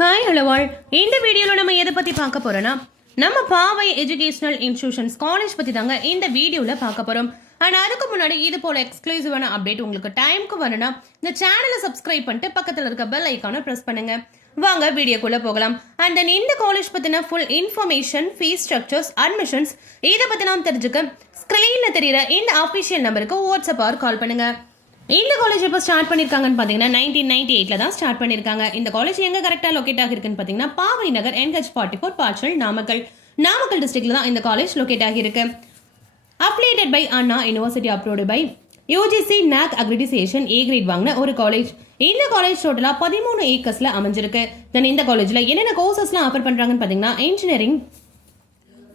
Hi hello all. இந்த வீடியோவில் நம்ம எதை பற்றி பார்க்க போகிறோன்னா நம்ம பாவை எஜுகேஷனல் இன்ஸ்டிடியூஷன்ஸ் காலேஜ் பற்றி தாங்க இந்த வீடியோவில் பார்க்க போகிறோம். அண்ட் அதுக்கு முன்னாடி இது போல் எக்ஸ்க்ளூசிவான அப்டேட் உங்களுக்கு டைமுக்கு வரணும்னா இந்த சேனலை சப்ஸ்கிரைப் பண்ணிட்டு பக்கத்தில் இருக்க பெல் ஐக்கானை ப்ரெஸ் பண்ணுங்க. வாங்க வீடியோக்குள்ளே போகலாம். அண்ட் தென் இந்த காலேஜ் பற்றின full information, fees structures, admissions இதை பற்றி நாம் தெரிஞ்சுக்க ஸ்க்ரீனில் தெரிகிற இந்த அஃபிஷியல் நம்பருக்கு வாட்ஸ்அப் ஆர் கால் பண்ணுங்கள். இந்த காலேஜ் இப்போ ஸ்டார்ட் பண்ணியிருக்காங்கன்னு பார்த்தீங்கன்னா 1998 தான் ஸ்டார்ட் பண்ணியிருக்காங்க. இந்த காலேஜ் எங்கே கரெக்டாக லொக்கேட் ஆகிருக்குன்னு பார்த்தீங்கன்னா பாவை நகர் NH44 பாச்சல் நாமக்கல் டிஸ்ட்ரிக்ட்ல தான் இந்த காலேஜ் லொக்கேட் ஆகியிருக்கு. Affiliated by Anna University, approved by UGC NAC accreditation A grade வாங்கின ஒரு காலேஜ். இந்த காலேஜ் டோட்டலா 13 ஏக்கர்ஸ்ல அமைஞ்சிருக்கு. தென் இந்த காலேஜ்ல என்னென்ன கோர்சஸ்லாம் ஆஃபர் பண்றாங்கன்னு பார்த்தீங்கன்னா engineering,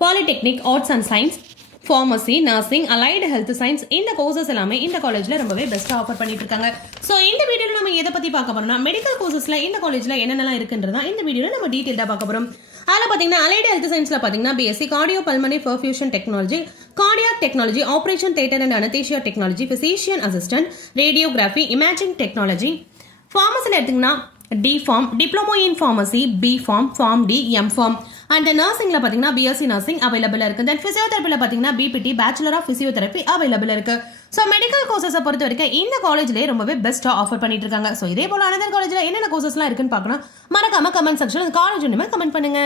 polytechnic, arts and science, pharmacy, nursing, allied health science, இந்த கோர்சஸ் எல்லாமே இந்த காலேஜ்ல ரொம்பவே பெஸ்ட்டாக ஆஃபர் பண்ணிட்டு இருக்காங்க. ஸோ இந்த வீடியோவில் நம்ம எதை பற்றி பார்க்க போறோம்னா மெடிக்கல் கோர்சஸ்ல இந்த காலேஜ்ல என்னென்னலாம் இருக்குன்றதா இந்த வீடியோவில் நம்ம டீட்டெயிலாக பார்க்க போறோம். அதில் பார்த்தீங்கன்னா அலைடு ஹெல்த் சயின்ஸ்ல பார்த்தீங்கன்னா BSc cardio pulmonary perfusion technology, cardiac technology, operation theatre and anaesthesia technology, physician assistant, radiography, imaging technology. ஃபார்மசியில் எடுத்தீங்கன்னா D pharm, diploma in pharmacy, B pharm, pharm D, M pharm. And நர்சிங்ல பார்த்தீங்கன்னா BSc nursing available இருக்கு. Then பிசியோதெரப்பியில் பார்த்தீங்கன்னா BPT, bachelor of physiotherapy available இருக்கு. So medical கோர்சஸை பொறுத்த வரைக்கும் இந்த காலேஜ்லேயே ரொம்பவே பெஸ்ட்டாக ஆஃபர் பண்ணிட்டு இருக்காங்க. ஸோ இதே போல அனதர் காலேஜில் என்னென்ன கோர்சஸ்லாம் இருக்குன்னு பார்க்கணும். மறக்காம கமெண்ட் செக்ஷன் காலேஜ் கமெண்ட் பண்ணுங்க.